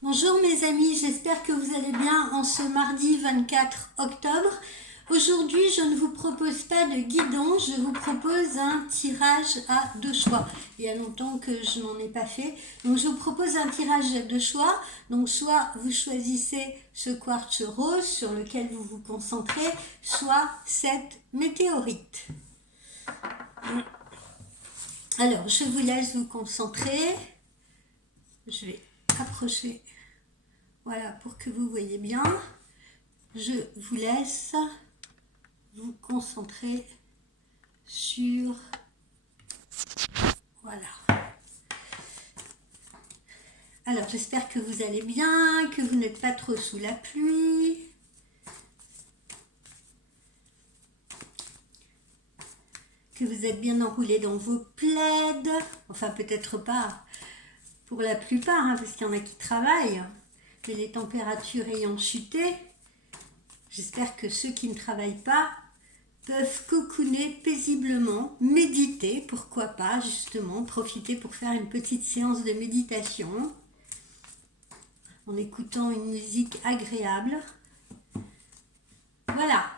Bonjour mes amis, j'espère que vous allez bien en ce mardi 24 octobre. Aujourd'hui, je ne vous propose pas de guidon, je vous propose un tirage à deux choix. Il y a longtemps que je n'en ai pas fait. Donc je vous propose un tirage à deux choix. Donc soit vous choisissez ce quartz rose sur lequel vous vous concentrez, soit cette météorite. Alors, je vous laisse vous concentrer. Je vais approcher. Voilà, pour que vous voyez bien, je vous laisse vous concentrer sur... Voilà. Alors, j'espère que vous allez bien, que vous n'êtes pas trop sous la pluie. Que vous êtes bien enroulés dans vos plaids. Enfin, peut-être pas pour la plupart, hein, parce qu'il y en a qui travaillent. Mais les températures ayant chuté, j'espère que ceux qui ne travaillent pas peuvent cocooner paisiblement, méditer, pourquoi pas, justement, profiter pour faire une petite séance de méditation en écoutant une musique agréable. Voilà.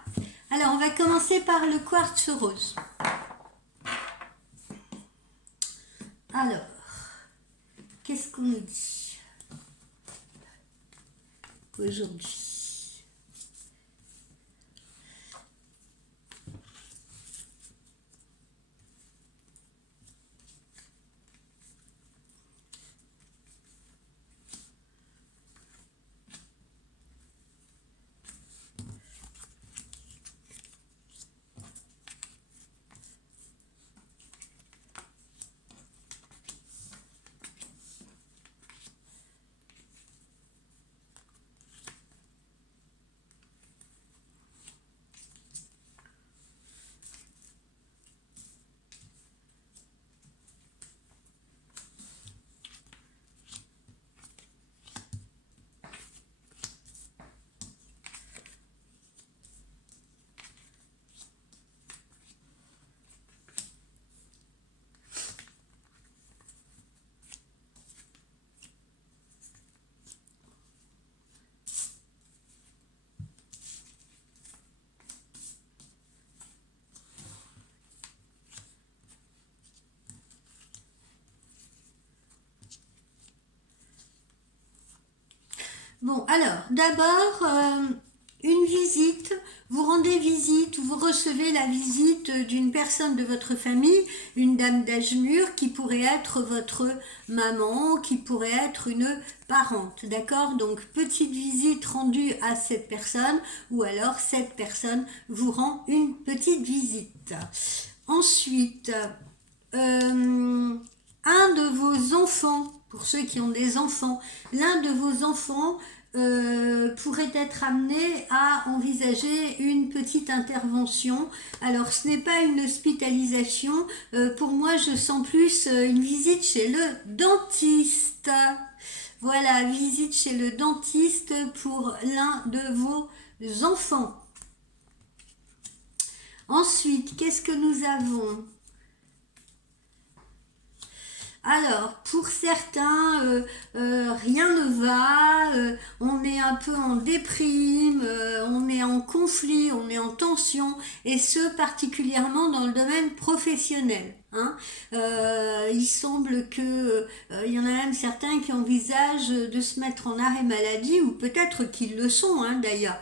Alors, on va commencer par le quartz rose. Alors, qu'est-ce qu'on nous dit aujourd'hui ? Bon, alors, d'abord, une visite. Vous rendez visite ou vous recevez la visite d'une personne de votre famille, une dame d'âge mûr qui pourrait être votre maman, qui pourrait être une parente, d'accord? Donc, petite visite rendue à cette personne ou alors cette personne vous rend une petite visite. Ensuite, un de vos enfants, pour ceux qui ont des enfants, l'un de vos enfants pourrait être amené à envisager une petite intervention. Alors ce n'est pas une hospitalisation, pour moi je sens plus une visite chez le dentiste. Voilà, visite chez le dentiste pour l'un de vos enfants. Ensuite, qu'est-ce que nous avons ? Alors, pour certains, rien ne va, on est un peu en déprime, on est en conflit, on est en tension, et ce particulièrement dans le domaine professionnel. Hein. Il semble que il y en a même certains qui envisagent de se mettre en arrêt maladie, ou peut-être qu'ils le sont hein, d'ailleurs.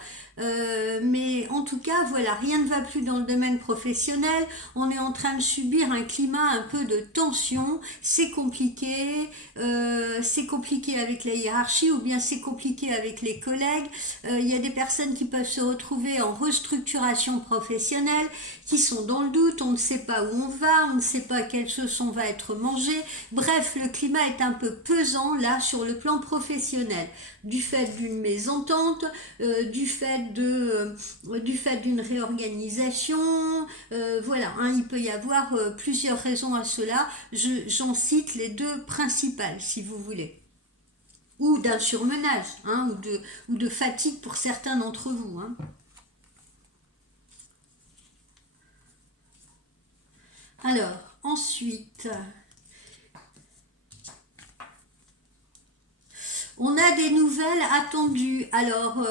Mais en tout cas, voilà, rien ne va plus dans le domaine professionnel. On est en train de subir un climat un peu de tension. C'est compliqué avec la hiérarchie ou bien c'est compliqué avec les collègues. Il y a des personnes qui peuvent se retrouver en restructuration professionnelle, qui sont dans le doute. On ne sait pas où on va, on ne sait pas quelle sauce on va être mangé. Bref, le climat est un peu pesant là sur le plan professionnel, du fait d'une mésentente, du fait d'une réorganisation, voilà, hein, il peut y avoir plusieurs raisons à cela. J'en cite les deux principales, si vous voulez, ou d'un surmenage, hein, ou de fatigue pour certains d'entre vous. Hein. Alors, ensuite, On a des nouvelles attendues. Alors,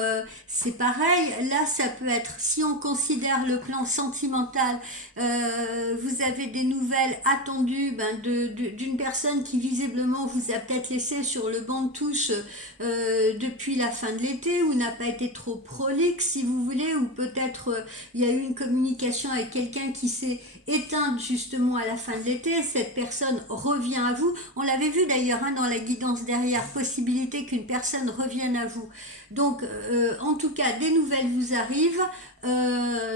c'est pareil, là, ça peut être, si on considère le plan sentimental, vous avez des nouvelles attendues d'une personne qui visiblement vous a peut-être laissé sur le banc de touche depuis la fin de l'été, ou n'a pas été trop prolixe, si vous voulez, ou peut-être il y a eu une communication avec quelqu'un qui s'est éteinte justement à la fin de l'été. Cette personne revient à vous. On l'avait vu d'ailleurs dans la guidance derrière, possibilité qu'une personne revienne à vous. Donc, en tout cas, des nouvelles vous arrivent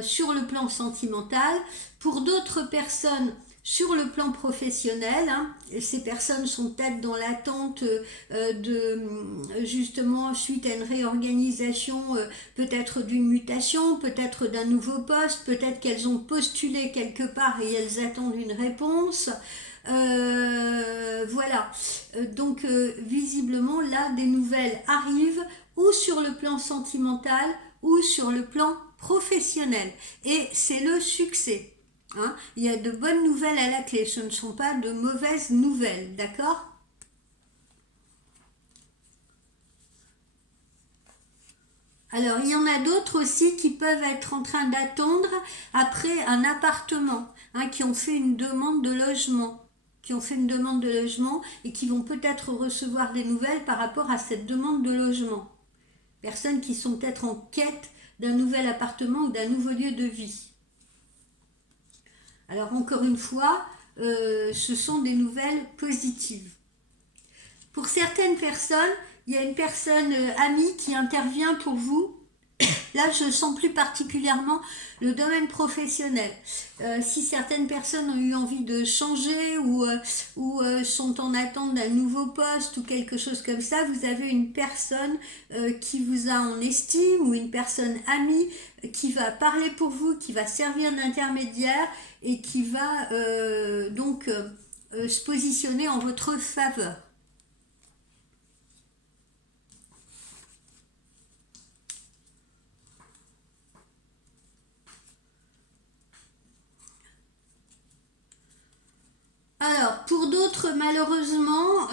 sur le plan sentimental. Pour d'autres personnes, sur le plan professionnel, ces personnes sont peut-être dans l'attente justement, suite à une réorganisation, peut-être d'une mutation, peut-être d'un nouveau poste, peut-être qu'elles ont postulé quelque part et elles attendent une réponse. Voilà. Donc, visiblement, là, des nouvelles arrivent, ou sur le plan sentimental, ou sur le plan professionnel. Et c'est le succès. Il y a de bonnes nouvelles à la clé, ce ne sont pas de mauvaises nouvelles, d'accord? Alors, il y en a d'autres aussi qui peuvent être en train d'attendre après un appartement, qui ont fait une demande de logement, et qui vont peut-être recevoir des nouvelles par rapport à cette demande de logement. Personnes qui sont peut-être en quête d'un nouvel appartement ou d'un nouveau lieu de vie. Alors encore une fois, ce sont des nouvelles positives. Pour certaines personnes, il y a une personne amie qui intervient pour vous. Là, je sens plus particulièrement le domaine professionnel. Si certaines personnes ont eu envie de changer ou sont en attente d'un nouveau poste ou quelque chose comme ça, vous avez une personne qui vous a en estime, ou une personne amie qui va parler pour vous, qui va servir d'intermédiaire et qui va se positionner en votre faveur. Alors, pour d'autres, malheureusement,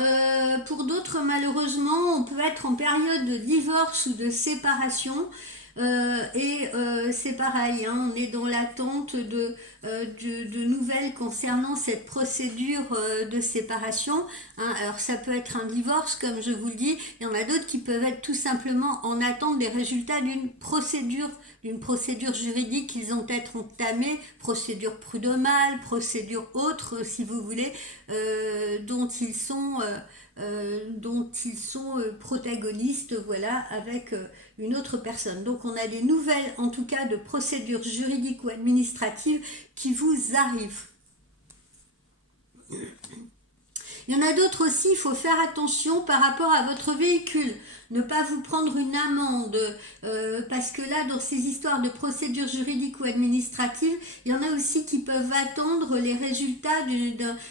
on peut être en période de divorce ou de séparation. C'est pareil, on est dans l'attente de nouvelles concernant cette procédure de séparation. Alors, ça peut être un divorce, comme je vous le dis. Il y en a d'autres qui peuvent être tout simplement en attente des résultats d'une procédure juridique qu'ils ont peut-être entamée, procédure prud'homale, procédure autre, si vous voulez, dont ils sont protagonistes, voilà, avec une autre personne. Donc on a des nouvelles, en tout cas, de procédures juridiques ou administratives qui vous arrivent. Il y en a d'autres aussi, il faut faire attention par rapport à votre véhicule. Ne pas vous prendre une amende, parce que là, dans ces histoires de procédures juridiques ou administratives, il y en a aussi qui peuvent attendre les résultats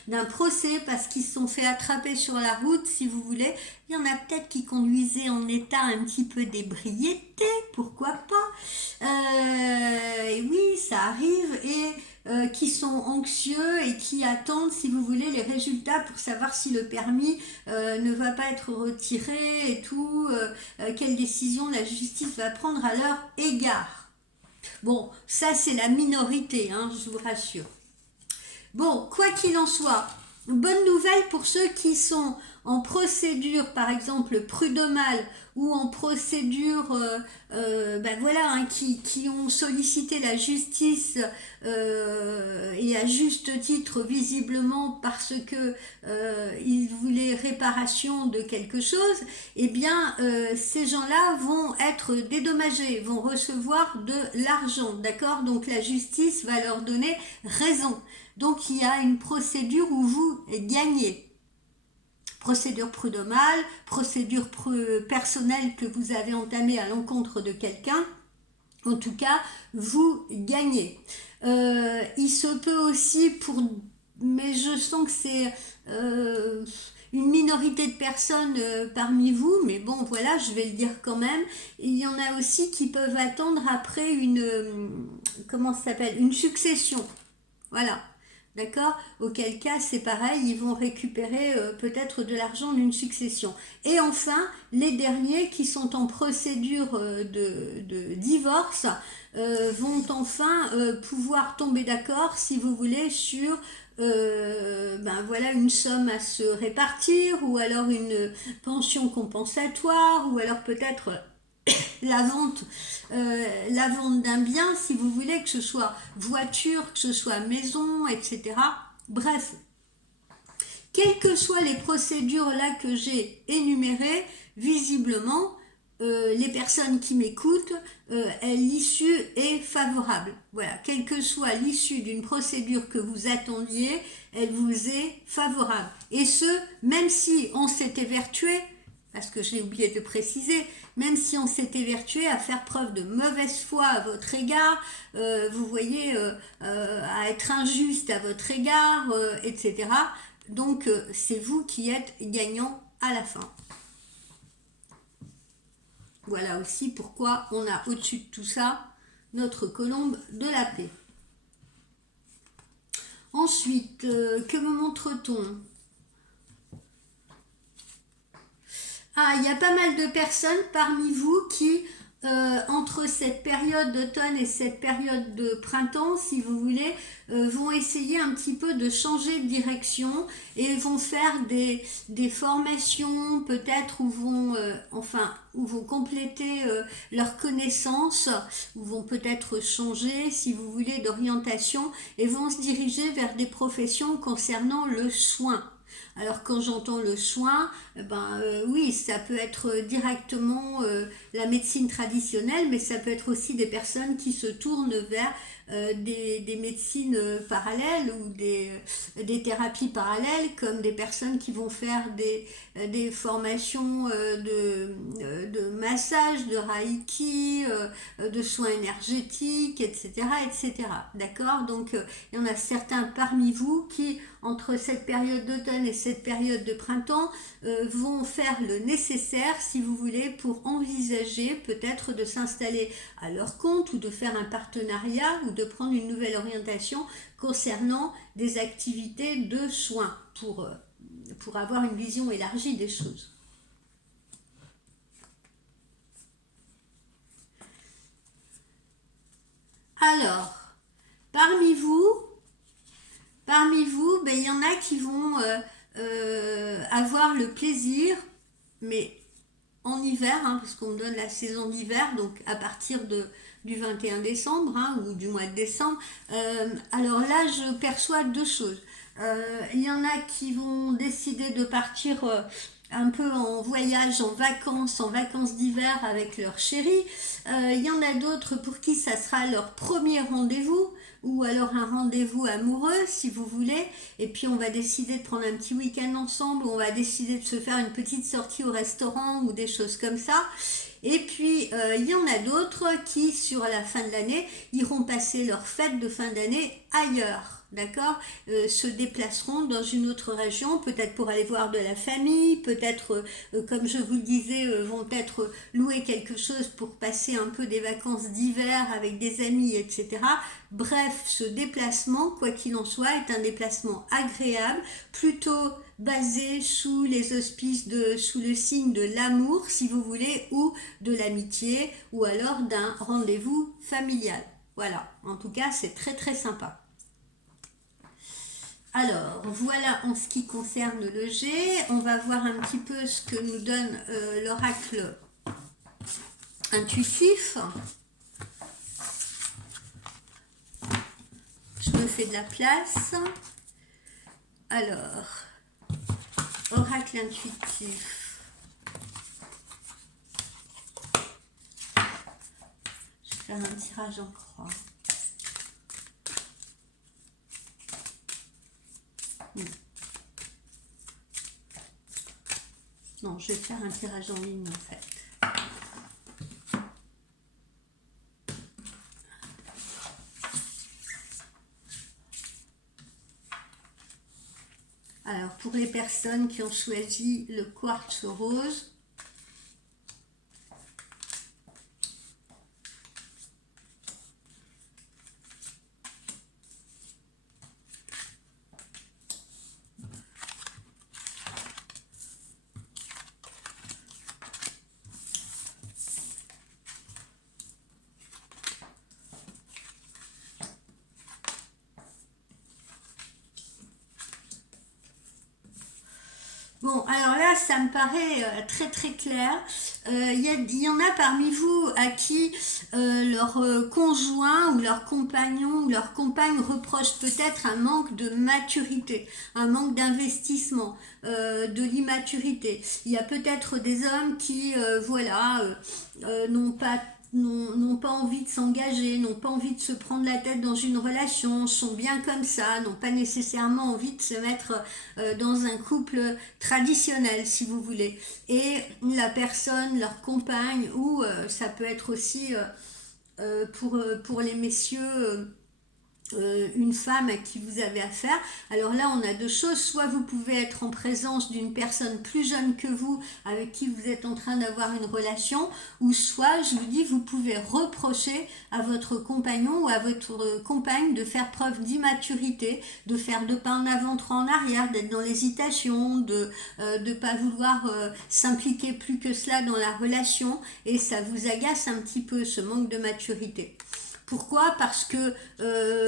d'un procès parce qu'ils se sont fait attraper sur la route, si vous voulez. Il y en a peut-être qui conduisaient en état un petit peu d'ébriété, pourquoi pas. Et oui, ça arrive, et qui sont anxieux et qui attendent, si vous voulez, les résultats pour savoir si le permis ne va pas être retiré et tout, quelle décision la justice va prendre à leur égard. Bon, ça c'est la minorité, je vous rassure. Bon, quoi qu'il en soit, bonne nouvelle pour ceux qui sont en procédure, par exemple prud'homale, ou en procédure, voilà, qui ont sollicité la justice, et à juste titre visiblement parce que ils voulaient réparation de quelque chose. Eh bien, ces gens-là vont être dédommagés, vont recevoir de l'argent, d'accord? Donc la justice va leur donner raison. Donc il y a une procédure où vous gagnez. Procédure prud'homale, procédure personnelle que vous avez entamée à l'encontre de quelqu'un. En tout cas, vous gagnez. Il se peut aussi, mais je sens que c'est une minorité de personnes parmi vous, mais bon, voilà, je vais le dire quand même. Il y en a aussi qui peuvent attendre après une succession. Voilà. D'accord? Auquel cas, c'est pareil, ils vont récupérer peut-être de l'argent d'une succession. Et enfin, les derniers qui sont en procédure de divorce vont enfin pouvoir tomber d'accord, si vous voulez, sur ben voilà, une somme à se répartir, ou alors une pension compensatoire, ou alors peut-être la vente, la vente d'un bien, si vous voulez, que ce soit voiture, que ce soit maison, etc. Bref, quelles que soient les procédures là que j'ai énumérées, visiblement, les personnes qui m'écoutent, l'issue est favorable. Voilà, quelle que soit l'issue d'une procédure que vous attendiez, elle vous est favorable. Et ce, même si on s'est évertué, parce que je l'ai oublié de préciser, même si on s'est évertué à faire preuve de mauvaise foi à votre égard, vous voyez, à être injuste à votre égard, etc. Donc, c'est vous qui êtes gagnant à la fin. Voilà aussi pourquoi on a au-dessus de tout ça notre colombe de la paix. Ensuite, que me montre-t-on? Ah, il y a pas mal de personnes parmi vous qui, entre cette période d'automne et cette période de printemps, si vous voulez, vont essayer un petit peu de changer de direction et vont faire des formations peut-être où vont, où vont compléter leurs connaissances, ou vont peut-être changer, si vous voulez, d'orientation et vont se diriger vers des professions concernant le soin. Alors quand j'entends le soin, oui, ça peut être directement la médecine traditionnelle, mais ça peut être aussi des personnes qui se tournent vers des médecines parallèles ou des thérapies parallèles, comme des personnes qui vont faire des formations de massage, de reiki, de soins énergétiques, etc. etc. D'accord? Donc il y en a certains parmi vous qui, entre cette période d'automne et cette période de printemps, vont faire le nécessaire, si vous voulez, pour envisager peut-être de s'installer à leur compte ou de faire un partenariat ou de prendre une nouvelle orientation concernant des activités de soins pour avoir une vision élargie des choses. Alors, parmi vous, ben, il y en a qui vont avoir le plaisir, mais en hiver, hein, parce qu'on me donne la saison d'hiver, donc à partir du 21 décembre, hein, ou du mois de décembre. Alors là, je perçois deux choses. Il y en a qui vont décider de partir un peu en voyage, en vacances d'hiver avec leur chéri. Il y en a d'autres pour qui ça sera leur premier rendez-vous, ou alors un rendez-vous amoureux, si vous voulez. Et puis on va décider de prendre un petit week-end ensemble, ou on va décider de se faire une petite sortie au restaurant ou des choses comme ça. Et puis il y en a d'autres qui, sur la fin de l'année, iront passer leur fête de fin d'année ailleurs. D'accord, se déplaceront dans une autre région, peut-être pour aller voir de la famille, peut-être, comme je vous le disais, vont peut-être louer quelque chose pour passer un peu des vacances d'hiver avec des amis, etc. Bref, ce déplacement, quoi qu'il en soit, est un déplacement agréable, plutôt basé sous les auspices sous le signe de l'amour, si vous voulez, ou de l'amitié, ou alors d'un rendez-vous familial. Voilà, en tout cas, c'est très très sympa. Alors, voilà en ce qui concerne le G. On va voir un petit peu ce que nous donne l'oracle intuitif. Je me fais de la place. Alors, oracle intuitif. Je vais faire un tirage en croix. Non, je vais faire un tirage en ligne en fait. Alors, pour les personnes qui ont choisi le quartz rose, ça me paraît très très clair. Il y en a parmi vous à qui leur conjoint ou leur compagnon ou leur compagne reproche peut-être un manque de maturité, un manque d'investissement, de l'immaturité. Il y a peut-être des hommes qui, n'ont pas envie de s'engager, n'ont pas envie de se prendre la tête dans une relation, sont bien comme ça, n'ont pas nécessairement envie de se mettre dans un couple traditionnel, si vous voulez. Et la personne, leur compagne, ou ça peut être aussi pour les messieurs, une femme à qui vous avez affaire. Alors là, on a deux choses. Soit vous pouvez être en présence d'une personne plus jeune que vous avec qui vous êtes en train d'avoir une relation, ou soit, je vous dis, vous pouvez reprocher à votre compagnon ou à votre compagne de faire preuve d'immaturité, de faire deux pas en avant, trois en arrière, d'être dans l'hésitation, de ne pas vouloir s'impliquer plus que cela dans la relation, et ça vous agace un petit peu, ce manque de maturité. Pourquoi? Parce que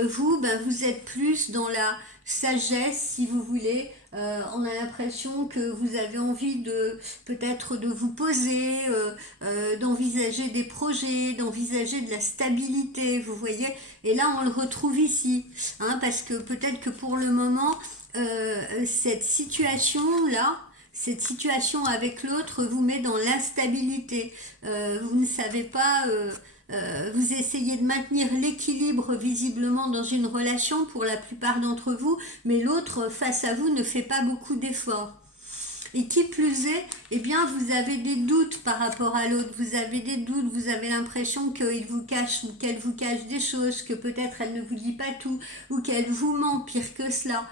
vous êtes plus dans la sagesse, si vous voulez. On a l'impression que vous avez envie de peut-être de vous poser, d'envisager des projets, d'envisager de la stabilité, vous voyez. Et là, on le retrouve ici, hein, parce que peut-être que pour le moment, cette situation avec l'autre vous met dans l'instabilité. Vous ne savez pas... vous essayez de maintenir l'équilibre visiblement dans une relation pour la plupart d'entre vous, mais l'autre face à vous ne fait pas beaucoup d'efforts. Et qui plus est, eh bien, vous avez des doutes par rapport à l'autre, vous avez des doutes, vous avez l'impression qu'il vous cache ou qu'elle vous cache des choses, que peut-être elle ne vous dit pas tout, ou qu'elle vous ment, pire que cela.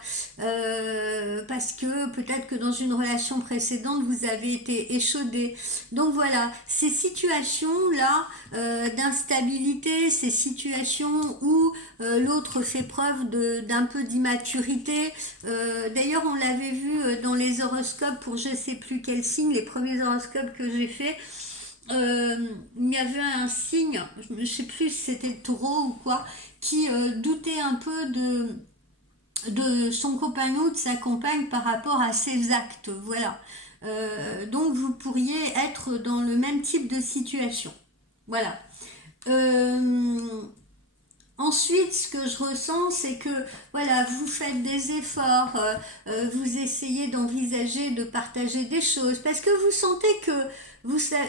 Parce que peut-être que dans une relation précédente, vous avez été échaudé. Donc voilà, ces situations-là d'instabilité, ces situations où l'autre fait preuve d'un peu d'immaturité. D'ailleurs, on l'avait vu dans les horoscopes pour je sais plus quel signe, les premiers horoscopes que j'ai fait, il y avait un signe, je ne sais plus si c'était le taureau ou quoi, qui doutait un peu de son compagnon ou de sa compagne par rapport à ses actes. Voilà. Donc vous pourriez être dans le même type de situation. Voilà. Ensuite, ce que je ressens, c'est que voilà, vous faites des efforts, vous essayez d'envisager de partager des choses, parce que vous sentez que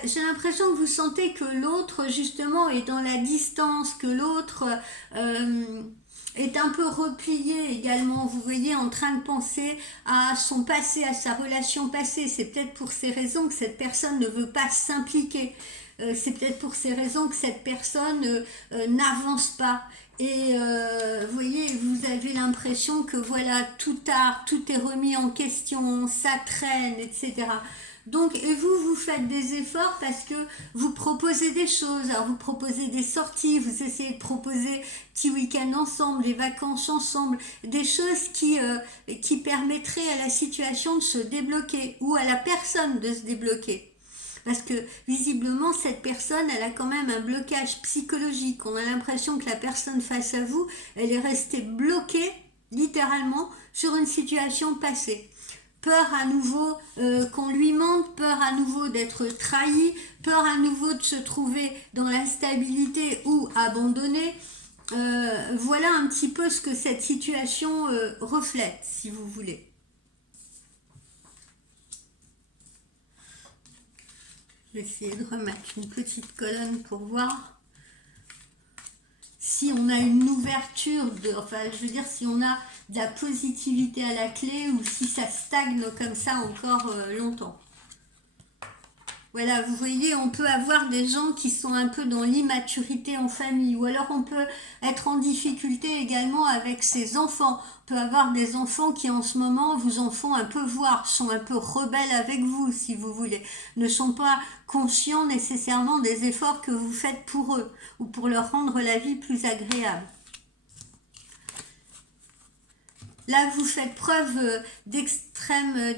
j'ai l'impression que vous sentez que l'autre justement est dans la distance, que l'autre est un peu replié également, vous voyez, en train de penser à son passé, à sa relation passée. C'est peut-être pour ces raisons que cette personne ne veut pas s'impliquer. C'est peut-être pour ces raisons que cette personne n'avance pas. Et vous voyez, vous avez l'impression que voilà, tout est remis en question, ça traîne, etc. Donc, et vous faites des efforts parce que vous proposez des choses. Alors, vous proposez des sorties, vous essayez de proposer petits week-ends ensemble, des vacances ensemble, des choses qui permettraient à la situation de se débloquer ou à la personne de se débloquer. Parce que visiblement, cette personne, elle a quand même un blocage psychologique. On a l'impression que la personne face à vous, elle est restée bloquée, littéralement, sur une situation passée. Peur à nouveau qu'on lui mente, peur à nouveau d'être trahi, peur à nouveau de se trouver dans l'instabilité ou abandonné. Voilà un petit peu ce que cette situation reflète, si vous voulez. Je vais essayer de remettre une petite colonne pour voir si on a une ouverture, je veux dire si on a de la positivité à la clé ou si ça stagne comme ça encore longtemps. Voilà, vous voyez, on peut avoir des gens qui sont un peu dans l'immaturité en famille, ou alors on peut être en difficulté également avec ses enfants. On peut avoir des enfants qui en ce moment vous en font un peu voir, sont un peu rebelles avec vous, si vous voulez, ne sont pas conscients nécessairement des efforts que vous faites pour eux, ou pour leur rendre la vie plus agréable. Là, vous faites preuve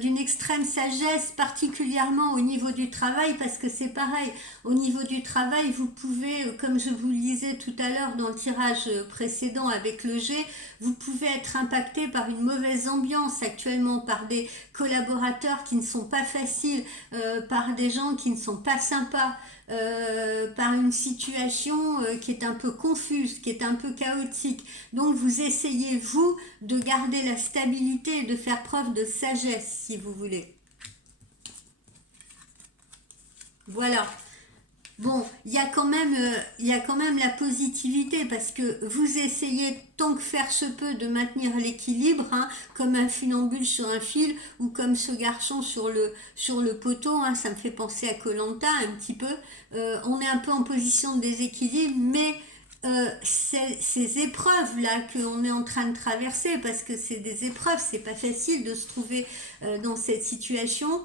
d'une extrême sagesse, particulièrement au niveau du travail, parce que c'est pareil, au niveau du travail, vous pouvez, comme je vous le disais tout à l'heure dans le tirage précédent avec le G, vous pouvez être impacté par une mauvaise ambiance actuellement, par des collaborateurs qui ne sont pas faciles, par des gens qui ne sont pas sympas, par une situation qui est un peu confuse, qui est un peu chaotique. Donc vous essayez, vous, de garder la stabilité et de faire preuve de sagesse, si vous voulez. Voilà. Bon, il y a quand même la positivité parce que vous essayez tant que faire se peut de maintenir l'équilibre, hein, comme un funambule sur un fil ou comme ce garçon sur le poteau, hein, ça me fait penser à koh un petit peu. On est un peu en position de déséquilibre, mais ces épreuves-là qu'on est en train de traverser, parce que c'est des épreuves, c'est pas facile de se trouver dans cette situation.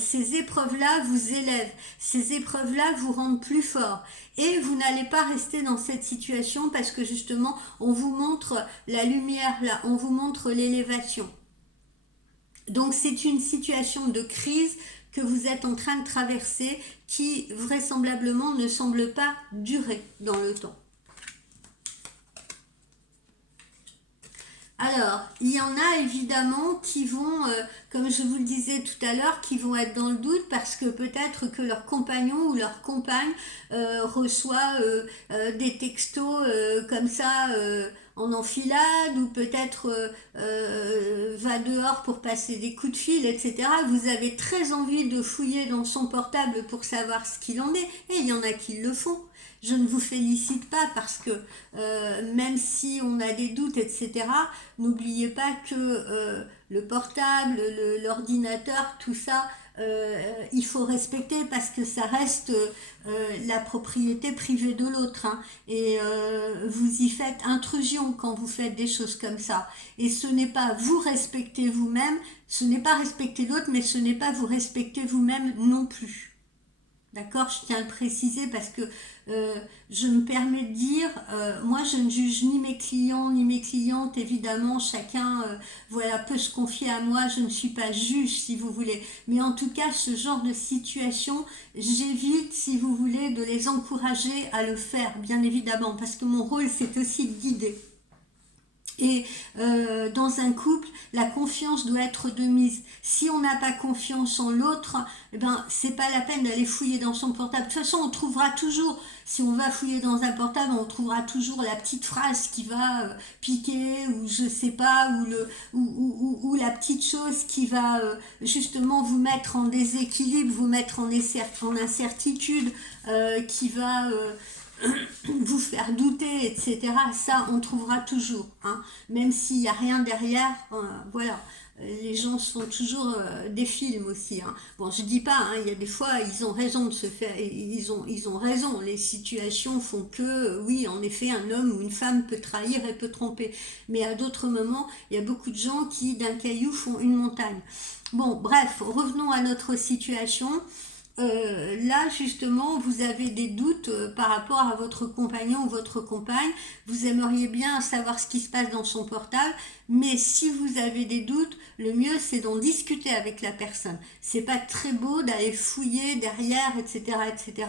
Ces épreuves-là vous élèvent, ces épreuves-là vous rendent plus fort et vous n'allez pas rester dans cette situation parce que justement on vous montre la lumière là, on vous montre l'élévation. Donc c'est une situation de crise que vous êtes en train de traverser qui vraisemblablement ne semble pas durer dans le temps. Alors, il y en a évidemment qui vont, comme je vous le disais tout à l'heure, qui vont être dans le doute parce que peut-être que leur compagnon ou leur compagne reçoit des textos comme ça en enfilade ou peut-être va dehors pour passer des coups de fil, etc. Vous avez très envie de fouiller dans son portable pour savoir ce qu'il en est et il y en a qui le font. Je ne vous félicite pas parce que même si on a des doutes, etc., n'oubliez pas que le portable, l'ordinateur, tout ça, il faut respecter parce que ça reste la propriété privée de l'autre. Hein, et vous y faites intrusion quand vous faites des choses comme ça. Et ce n'est pas vous respecter vous-même, ce n'est pas respecter l'autre, mais ce n'est pas vous respecter vous-même non plus. D'accord, je tiens à le préciser parce que je me permets de dire, moi je ne juge ni mes clients ni mes clientes, évidemment chacun voilà, peut se confier à moi, je ne suis pas juge si vous voulez, mais en tout cas ce genre de situation, j'évite si vous voulez de les encourager à le faire, bien évidemment, parce que mon rôle c'est aussi de guider. Et dans un couple, la confiance doit être de mise. Si on n'a pas confiance en l'autre, eh ben, c'est pas la peine d'aller fouiller dans son portable. De toute façon, on trouvera toujours, si on va fouiller dans un portable, on trouvera toujours la petite phrase qui va piquer, ou je sais pas, ou la petite chose qui va justement vous mettre en déséquilibre, vous mettre en incertitude, qui va vous faire douter, etc. Ça, on trouvera toujours. Hein. Même s'il n'y a rien derrière, voilà. Les gens font toujours des films aussi. Hein. Bon, je dis pas, hein, il y a des fois, ils ont raison de se faire, ils ont raison. Les situations font que, oui, en effet, un homme ou une femme peut trahir et peut tromper. Mais à d'autres moments, il y a beaucoup de gens qui, d'un caillou, font une montagne. Bon, bref, revenons à notre situation. Là justement vous avez des doutes par rapport à votre compagnon ou votre compagne, vous aimeriez bien savoir ce qui se passe dans son portable, mais si vous avez des doutes, le mieux c'est d'en discuter avec la personne. C'est pas très beau d'aller fouiller derrière, etc., etc.,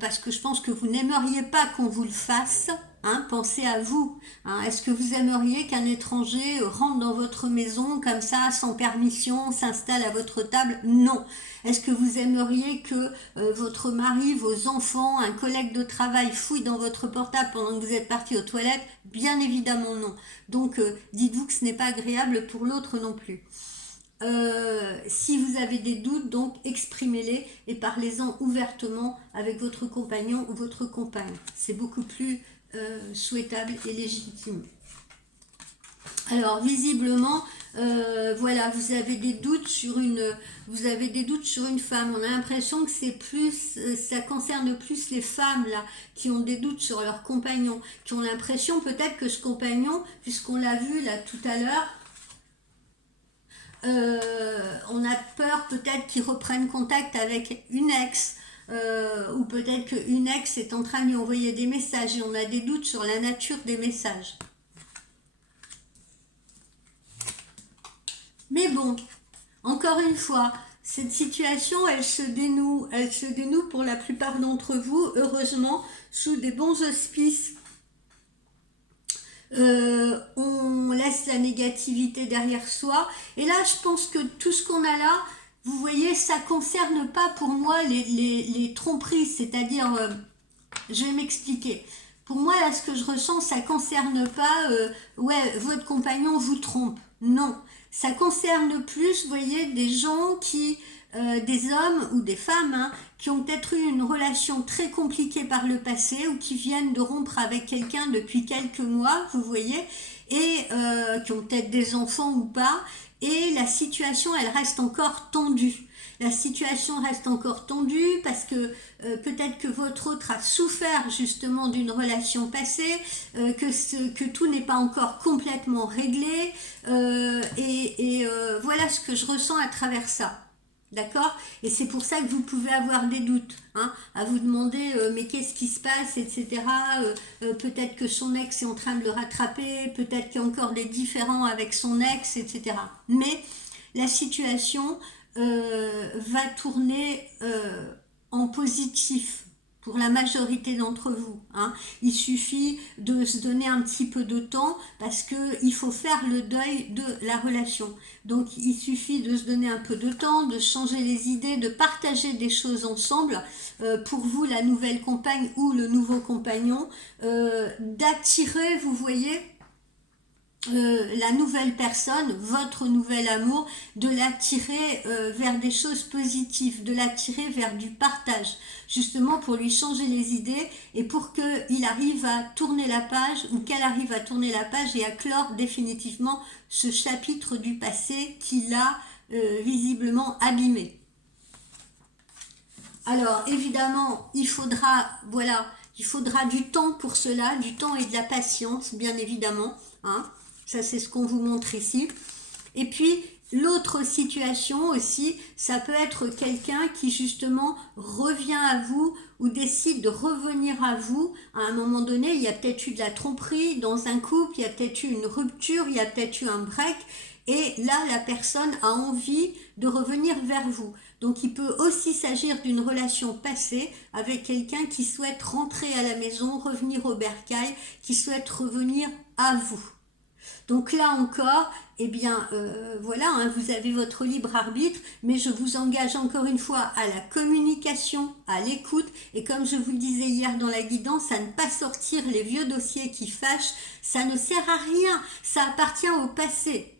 parce que je pense que vous n'aimeriez pas qu'on vous le fasse. Hein, pensez à vous. Hein. Est-ce que vous aimeriez qu'un étranger rentre dans votre maison comme ça, sans permission, s'installe à votre table? Non. Est-ce que vous aimeriez que votre mari, vos enfants, un collègue de travail fouille dans votre portable pendant que vous êtes parti aux toilettes? Bien évidemment non. Donc dites-vous que ce n'est pas agréable pour l'autre non plus. Si vous avez des doutes, donc exprimez-les et parlez-en ouvertement avec votre compagnon ou votre compagne. C'est beaucoup plus souhaitable et légitime. Alors visiblement, voilà, vous avez des doutes sur une femme. On a l'impression que c'est plus, ça concerne plus les femmes là qui ont des doutes sur leur compagnon, qui ont l'impression peut-être que ce compagnon, puisqu'on l'a vu là tout à l'heure, on a peur peut-être qu'il reprenne contact avec une ex. Ou peut-être qu'une ex est en train de lui envoyer des messages et on a des doutes sur la nature des messages. Mais bon, encore une fois, cette situation, elle se dénoue pour la plupart d'entre vous, heureusement, sous des bons auspices. On laisse la négativité derrière soi. Et là, je pense que tout ce qu'on a là, vous voyez, ça concerne pas pour moi les tromperies, c'est-à-dire, je vais m'expliquer. Pour moi, là, ce que je ressens, ça concerne pas, ouais, votre compagnon vous trompe. Non, ça concerne plus, vous voyez, des gens des hommes ou des femmes, hein, qui ont peut-être eu une relation très compliquée par le passé ou qui viennent de rompre avec quelqu'un depuis quelques mois, vous voyez, et qui ont peut-être des enfants ou pas, et la situation, elle reste encore tendue. La situation reste encore tendue parce que peut-être que votre autre a souffert justement d'une relation passée, que tout n'est pas encore complètement réglé, voilà ce que je ressens à travers ça. D'accord? Et c'est pour ça que vous pouvez avoir des doutes, hein, à vous demander mais qu'est-ce qui se passe, etc. Peut-être que son ex est en train de le rattraper, peut-être qu'il y a encore des différends avec son ex, etc. Mais la situation va tourner en positif pour la majorité d'entre vous, hein. Il suffit de se donner un petit peu de temps parce qu'il faut faire le deuil de la relation. Donc il suffit de se donner un peu de temps, de changer les idées, de partager des choses ensemble, pour vous la nouvelle compagne ou le nouveau compagnon, d'attirer, vous voyez, la nouvelle personne, votre nouvel amour, de l'attirer vers des choses positives, de l'attirer vers du partage, justement pour lui changer les idées et pour qu'il arrive à tourner la page ou qu'elle arrive à tourner la page et à clore définitivement ce chapitre du passé qui l'a visiblement abîmé. Alors évidemment, voilà, il faudra du temps pour cela, du temps et de la patience, bien évidemment, hein. Ça, c'est ce qu'on vous montre ici. Et puis, l'autre situation aussi, ça peut être quelqu'un qui justement revient à vous ou décide de revenir à vous. À un moment donné, il y a peut-être eu de la tromperie dans un couple, il y a peut-être eu une rupture, il y a peut-être eu un break. Et là, la personne a envie de revenir vers vous. Donc, il peut aussi s'agir d'une relation passée avec quelqu'un qui souhaite rentrer à la maison, revenir au bercail, qui souhaite revenir à vous. Donc là encore, eh bien voilà, hein, vous avez votre libre arbitre, mais je vous engage encore une fois à la communication, à l'écoute, et comme je vous le disais hier dans la guidance, à ne pas sortir les vieux dossiers qui fâchent, ça ne sert à rien, ça appartient au passé.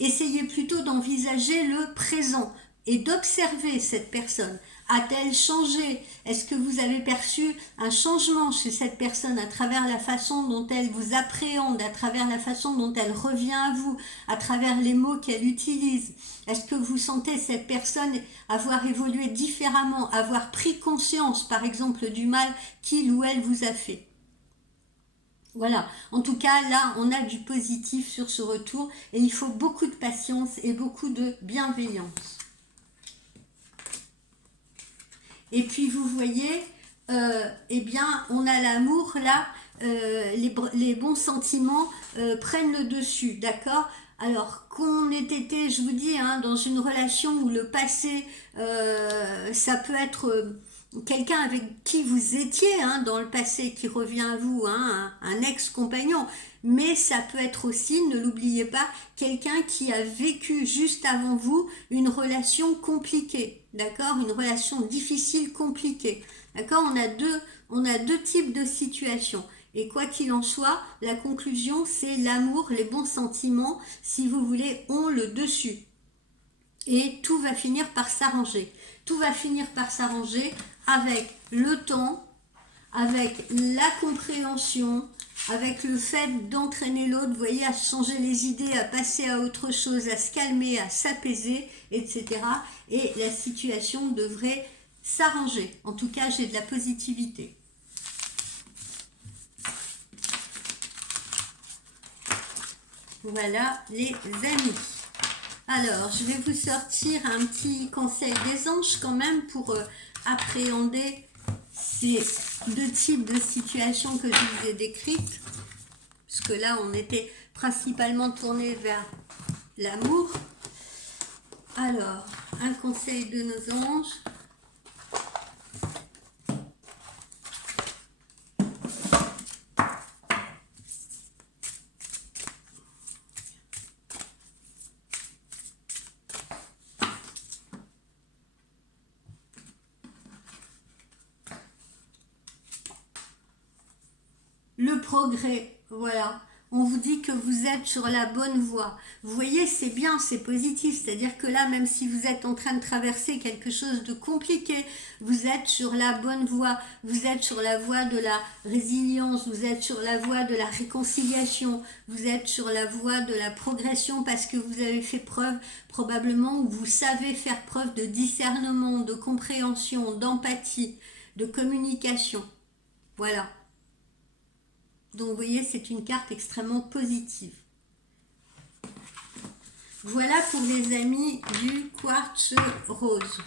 Essayez plutôt d'envisager le présent et d'observer cette personne. A-t-elle changé? Est-ce que vous avez perçu un changement chez cette personne à travers la façon dont elle vous appréhende, à travers la façon dont elle revient à vous, à travers les mots qu'elle utilise? Est-ce que vous sentez cette personne avoir évolué différemment, avoir pris conscience, par exemple, du mal qu'il ou elle vous a fait? Voilà, en tout cas, là, on a du positif sur ce retour et il faut beaucoup de patience et beaucoup de bienveillance. Et puis vous voyez, eh bien, on a l'amour là, les bons sentiments prennent le dessus, d'accord? Alors qu'on ait été, je vous dis, hein, dans une relation où le passé, ça peut être quelqu'un avec qui vous étiez, hein, dans le passé qui revient à vous, hein, un ex-compagnon, mais ça peut être aussi, ne l'oubliez pas, quelqu'un qui a vécu juste avant vous une relation compliquée, d'accord? Une relation difficile, compliquée, d'accord? On a deux types de situations. Et quoi qu'il en soit, la conclusion, c'est l'amour, les bons sentiments, si vous voulez, ont le dessus. Et tout va finir par s'arranger. Tout va finir par s'arranger avec le temps, avec la compréhension, avec le fait d'entraîner l'autre, vous voyez, à changer les idées, à passer à autre chose, à se calmer, à s'apaiser, etc. Et la situation devrait s'arranger. En tout cas, j'ai de la positivité. Voilà les amis. Alors, je vais vous sortir un petit conseil des anges quand même pour appréhender ces deux types de situations que je vous ai décrites. Parce que là, on était principalement tourné vers l'amour. Alors, un conseil de nos anges. Le progrès, voilà. On vous dit que vous êtes sur la bonne voie. Vous voyez, c'est bien, c'est positif. C'est-à-dire que là, même si vous êtes en train de traverser quelque chose de compliqué, vous êtes sur la bonne voie. Vous êtes sur la voie de la résilience, vous êtes sur la voie de la réconciliation, vous êtes sur la voie de la progression parce que vous avez fait preuve probablement ou vous savez faire preuve de discernement, de compréhension, d'empathie, de communication. Voilà. Donc vous voyez, c'est une carte extrêmement positive. Voilà pour les amis du quartz rose.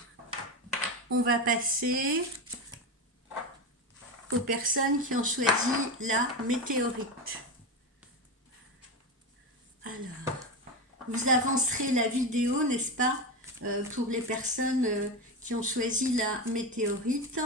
On va passer aux personnes qui ont choisi la météorite. Alors, vous avancerez la vidéo, n'est-ce pas, pour les personnes qui ont choisi la météorite.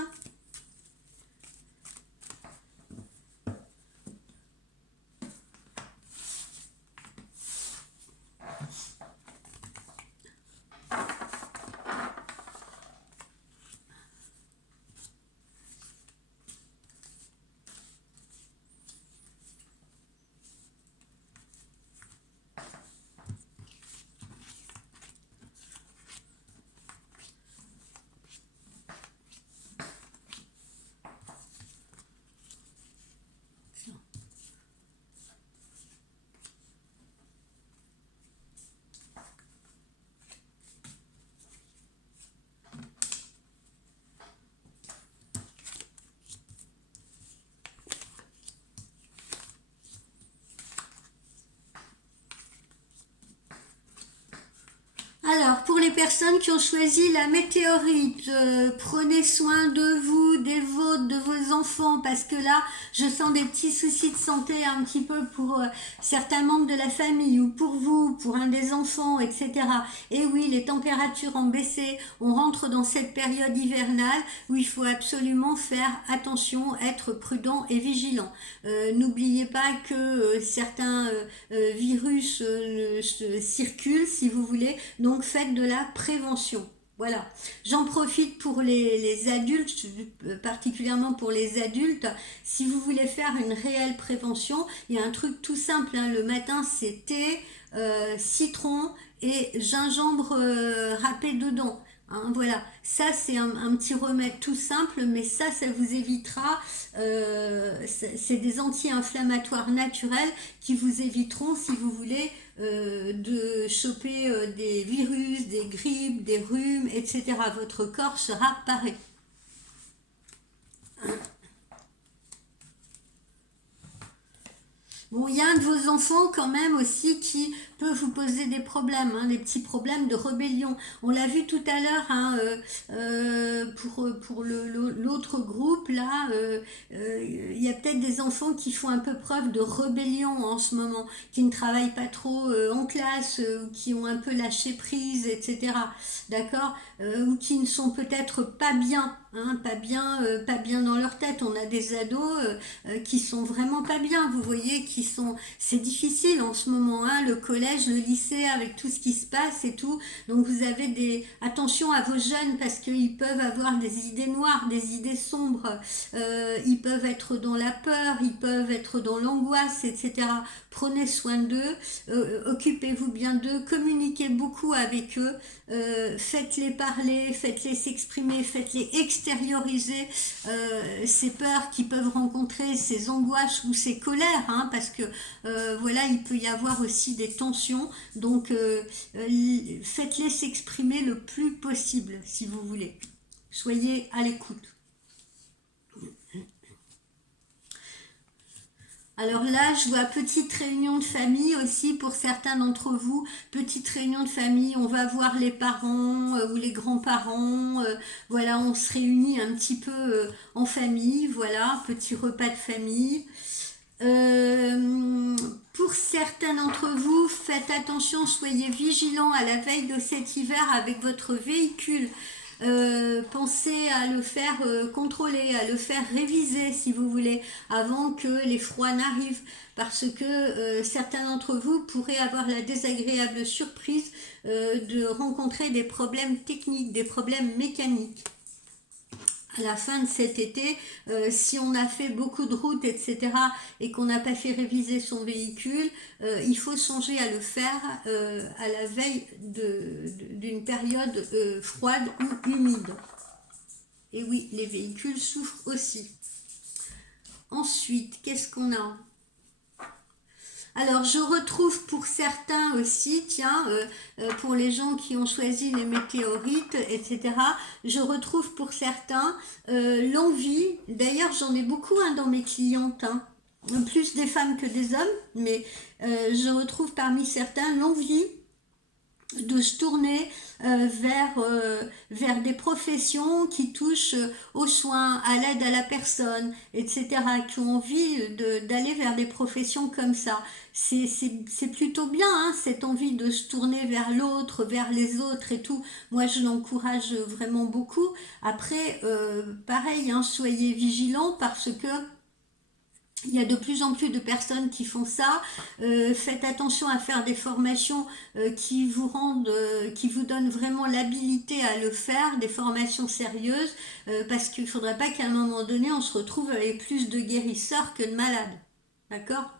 Alors, pour les personnes qui ont choisi la météorite, prenez soin de vous, des vôtres, de vos enfants, parce que là, je sens des petits soucis de santé un petit peu pour certains membres de la famille, ou pour vous, pour un des enfants, etc. Et oui, les températures ont baissé, on rentre dans cette période hivernale où il faut absolument faire attention, être prudent et vigilant. N'oubliez pas que certains virus circulent, si vous voulez, donc faites de la prévention. Voilà, j'en profite pour les adultes, particulièrement pour les adultes. Si vous voulez faire une réelle prévention, il y a un truc tout simple, hein. Le matin c'est thé, citron et gingembre râpé dedans. Hein, voilà, ça c'est un petit remède tout simple, mais ça vous évitera, c'est des anti-inflammatoires naturels qui vous éviteront, si vous voulez, de choper des virus, des grippes, des rhumes, etc. Votre corps sera paré. Bon, il y a un de vos enfants quand même aussi qui peut vous poser des problèmes, hein, des petits problèmes de rébellion. On l'a vu tout à l'heure, hein, pour l'autre groupe, là, il y a peut-être des enfants qui font un peu preuve de rébellion en ce moment, qui ne travaillent pas trop en classe, qui ont un peu lâché prise, etc. D'accord, ou qui ne sont peut-être pas bien, hein, pas bien dans leur tête. On a des ados qui sont vraiment pas bien, vous voyez, c'est difficile en ce moment, hein, le collège, le lycée, avec tout ce qui se passe et tout. Donc vous avez attention à vos jeunes parce qu'ils peuvent avoir des idées noires, des idées sombres, ils peuvent être dans la peur, ils peuvent être dans l'angoisse, etc. Prenez soin d'eux, occupez-vous bien d'eux, communiquez beaucoup avec eux, faites-les parler, faites-les s'exprimer, faites-les extérioriser ces peurs qu'ils peuvent rencontrer, ces angoisses ou ces colères, hein, parce que voilà, il peut y avoir aussi des tensions, donc faites-les s'exprimer le plus possible, si vous voulez. Soyez à l'écoute. Alors là, je vois petite réunion de famille aussi pour certains d'entre vous. Petite réunion de famille, on va voir les parents ou les grands-parents. Voilà, on se réunit un petit peu en famille. Voilà, petit repas de famille. Pour certains d'entre vous, faites attention, soyez vigilants à la veille de cet hiver avec votre véhicule. Pensez à le faire contrôler, à le faire réviser si vous voulez, avant que les froids n'arrivent, parce que certains d'entre vous pourraient avoir la désagréable surprise de rencontrer des problèmes techniques, des problèmes mécaniques. À la fin de cet été, si on a fait beaucoup de routes, etc., et qu'on n'a pas fait réviser son véhicule, il faut songer à le faire à la veille d'une période froide ou humide. Et oui, les véhicules souffrent aussi. Ensuite, qu'est-ce qu'on a ? Alors, je retrouve pour certains aussi, tiens, pour les gens qui ont choisi les météorites, etc., je retrouve pour certains l'envie, d'ailleurs j'en ai beaucoup dans mes clientes, plus des femmes que des hommes, mais je retrouve parmi certains l'envie de se tourner vers des professions qui touchent aux soins, à l'aide à la personne, etc., qui ont envie d'aller vers des professions comme ça. C'est plutôt bien, cette envie de se tourner vers l'autre, vers les autres et tout. Moi, je l'encourage vraiment beaucoup. Après, pareil, soyez vigilants parce que il y a de plus en plus de personnes qui font ça. Faites attention à faire des formations qui vous donnent vraiment l'habilité à le faire, des formations sérieuses, parce qu'il ne faudrait pas qu'à un moment donné, on se retrouve avec plus de guérisseurs que de malades. D'accord ?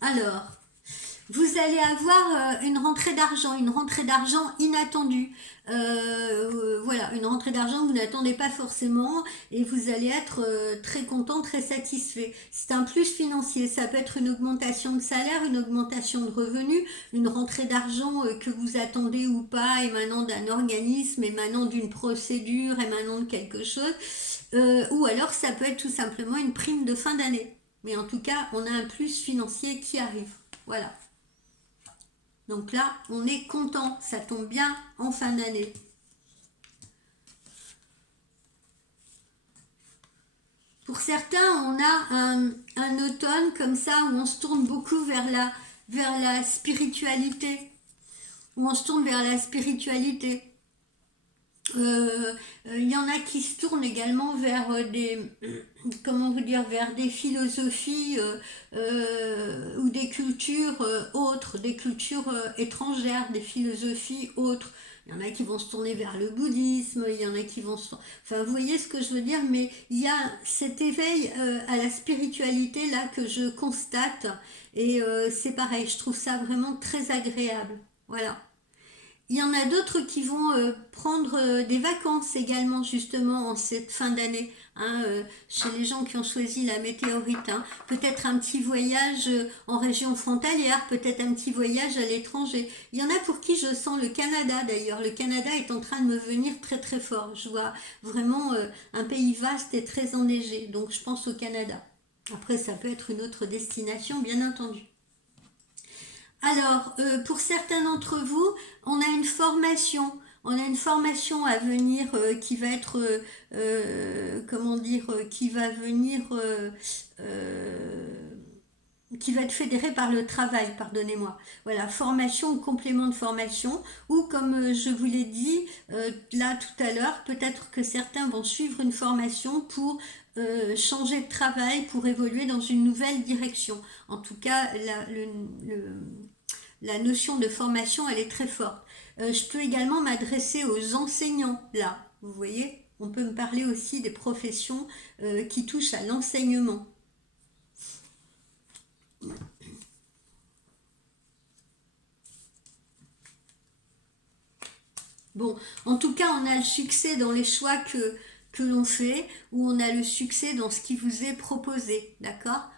Alors, vous allez avoir une rentrée d'argent inattendue. Voilà, une rentrée d'argent que vous n'attendez pas forcément et vous allez être très content, très satisfait. C'est un plus financier, ça peut être une augmentation de salaire, une augmentation de revenus, une rentrée d'argent que vous attendez ou pas, émanant d'un organisme, émanant d'une procédure, émanant de quelque chose, ou alors ça peut être tout simplement une prime de fin d'année. Mais en tout cas, on a un plus financier qui arrive. Voilà. Donc là, on est content, ça tombe bien en fin d'année. Pour certains, on a un automne comme ça où on se tourne beaucoup vers la spiritualité. Où on se tourne vers la spiritualité. Il y en a qui se tournent également vers vers des philosophies ou des cultures autres, des cultures étrangères, des philosophies autres. Il y en a qui vont se tourner vers le bouddhisme, il y en a qui vont se... Enfin, vous voyez ce que je veux dire, mais il y a cet éveil à la spiritualité là que je constate et c'est pareil, je trouve ça vraiment très agréable. Voilà. Il y en a d'autres qui vont prendre des vacances également justement en cette fin d'année, chez les gens qui ont choisi la météorite. Peut-être un petit voyage en région frontalière, peut-être un petit voyage à l'étranger. Il y en a pour qui je sens le Canada d'ailleurs. Le Canada est en train de me venir très très fort. Je vois vraiment un pays vaste et très enneigé, donc je pense au Canada. Après, ça peut être une autre destination, bien entendu. Alors, pour certains d'entre vous, on a une formation. On a une formation à venir qui va être, qui va venir, qui va être fédérée par le travail, pardonnez-moi. Voilà, formation ou complément de formation, ou comme je vous l'ai dit là tout à l'heure, peut-être que certains vont suivre une formation pour changer de travail, pour évoluer dans une nouvelle direction. En tout cas, la notion de formation, elle est très forte. Je peux également m'adresser aux enseignants, là, vous voyez. On peut me parler aussi des professions qui touchent à l'enseignement. Bon, en tout cas, on a le succès dans les choix que l'on fait, ou on a le succès dans ce qui vous est proposé, d'accord ?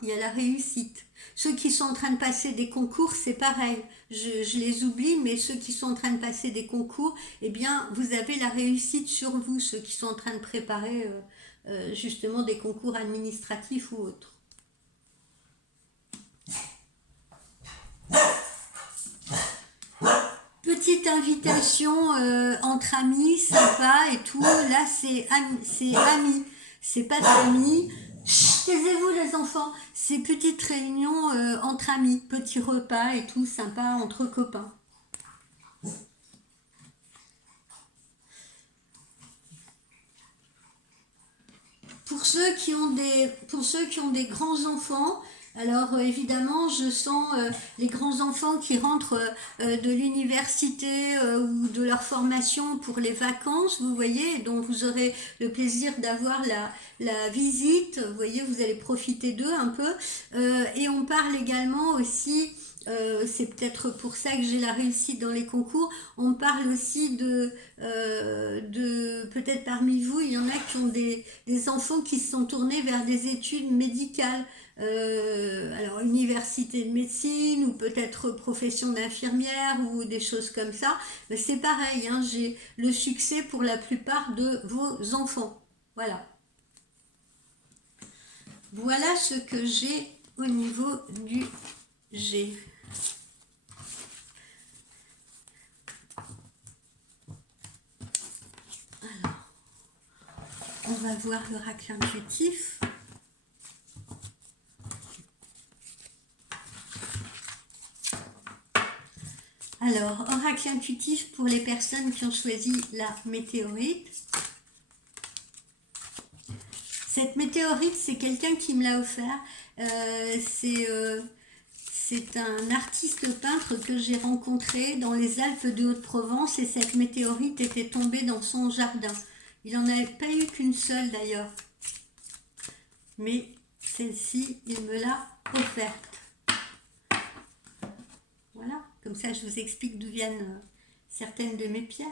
Il y a la réussite. Ceux qui sont en train de passer des concours, c'est pareil. Je les oublie, mais ceux qui sont en train de passer des concours, eh bien, vous avez la réussite sur vous, ceux qui sont en train de préparer justement des concours administratifs ou autres. Petit petite invitation entre amis, sympa et tout. Là, c'est amis, c'est pas famille. Chut, taisez-vous les enfants. C'est petite réunion entre amis, petit repas et tout, sympa entre copains. Pour ceux qui ont des grands enfants, alors évidemment, je sens les grands enfants qui rentrent de l'université ou de leur formation pour les vacances, vous voyez, dont vous aurez le plaisir d'avoir la visite, vous voyez, vous allez profiter d'eux un peu. Et on parle également aussi, c'est peut-être pour ça que j'ai la réussite dans les concours, on parle aussi de peut-être parmi vous, il y en a qui ont des enfants qui se sont tournés vers des études médicales. Alors université de médecine ou peut-être profession d'infirmière ou des choses comme ça, mais c'est pareil, hein, j'ai le succès pour la plupart de vos enfants. Voilà. Voilà ce que j'ai au niveau du G. Alors, on va voir l'oracle intuitif. Alors, oracle intuitif pour les personnes qui ont choisi la météorite. Cette météorite, c'est quelqu'un qui me l'a offert. C'est un artiste peintre que j'ai rencontré dans les Alpes de Haute-Provence et cette météorite était tombée dans son jardin. Il n'en avait pas eu qu'une seule d'ailleurs. Mais celle-ci, il me l'a offerte. Voilà, comme ça je vous explique d'où viennent certaines de mes pierres.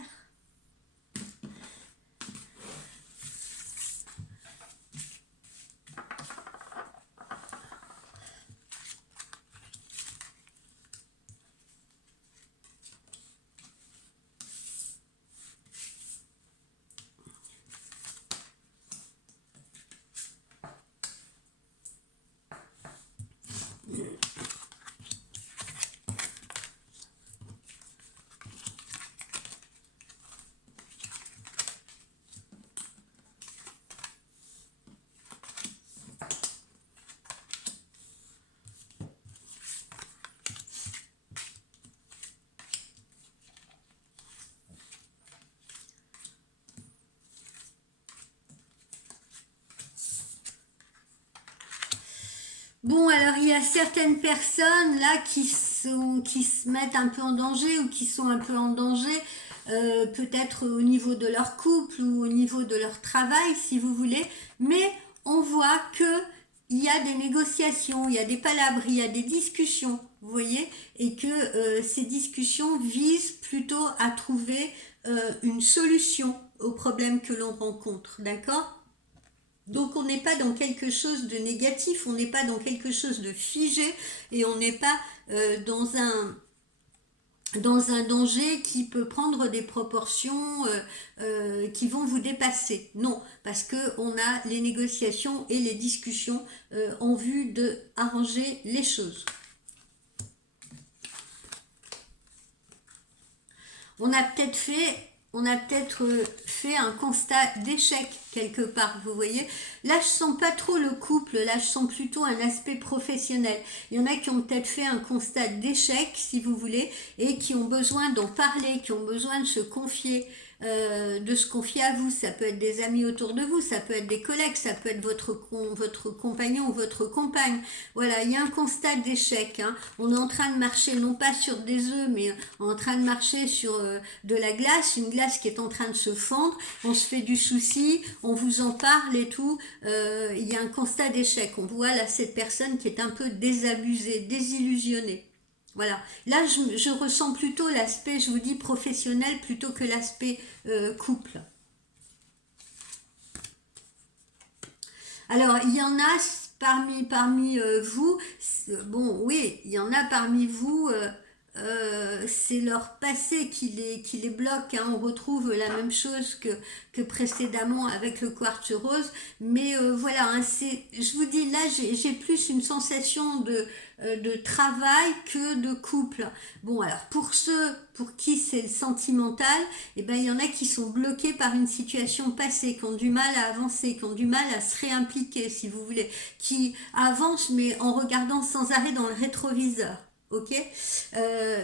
Bon, alors il y a certaines personnes là qui se mettent un peu en danger ou qui sont un peu en danger, peut-être au niveau de leur couple ou au niveau de leur travail, si vous voulez, mais on voit que il y a des négociations, il y a des palabres, il y a des discussions, vous voyez, et que ces discussions visent plutôt à trouver une solution aux problèmes que l'on rencontre, d'accord? Donc on n'est pas dans quelque chose de négatif, on n'est pas dans quelque chose de figé et on n'est pas dans un danger qui peut prendre des proportions qui vont vous dépasser. Non, parce qu'on a les négociations et les discussions en vue de arranger les choses. On a peut-être fait un constat d'échec quelque part, vous voyez. Là, je sens pas trop le couple, là, je sens plutôt un aspect professionnel. Il y en a qui ont peut-être fait un constat d'échec, si vous voulez, et qui ont besoin d'en parler, qui ont besoin de se confier à vous. Ça peut être des amis autour de vous, ça peut être des collègues, ça peut être votre compagnon ou votre compagne. Voilà, il y a un constat d'échec, hein. On est en train de marcher non pas sur des œufs, mais en train de marcher sur de la glace, une glace qui est en train de se fendre. On se fait du souci, on vous en parle et tout. Il y a un constat d'échec. On voit là cette personne qui est un peu désabusée, désillusionnée. Voilà, là je ressens plutôt l'aspect, je vous dis, professionnel plutôt que l'aspect couple. Alors, il y en a parmi vous, bon oui, il y en a parmi vous, c'est leur passé qui les bloque, hein. On retrouve la même chose que précédemment avec le quartz rose, mais voilà, hein, je vous dis là j'ai plus une sensation de travail que de couple. Bon, alors pour ceux pour qui c'est le sentimental, eh ben, il y en a qui sont bloqués par une situation passée, qui ont du mal à avancer, qui ont du mal à se réimpliquer, si vous voulez, qui avancent mais en regardant sans arrêt dans le rétroviseur. Ok,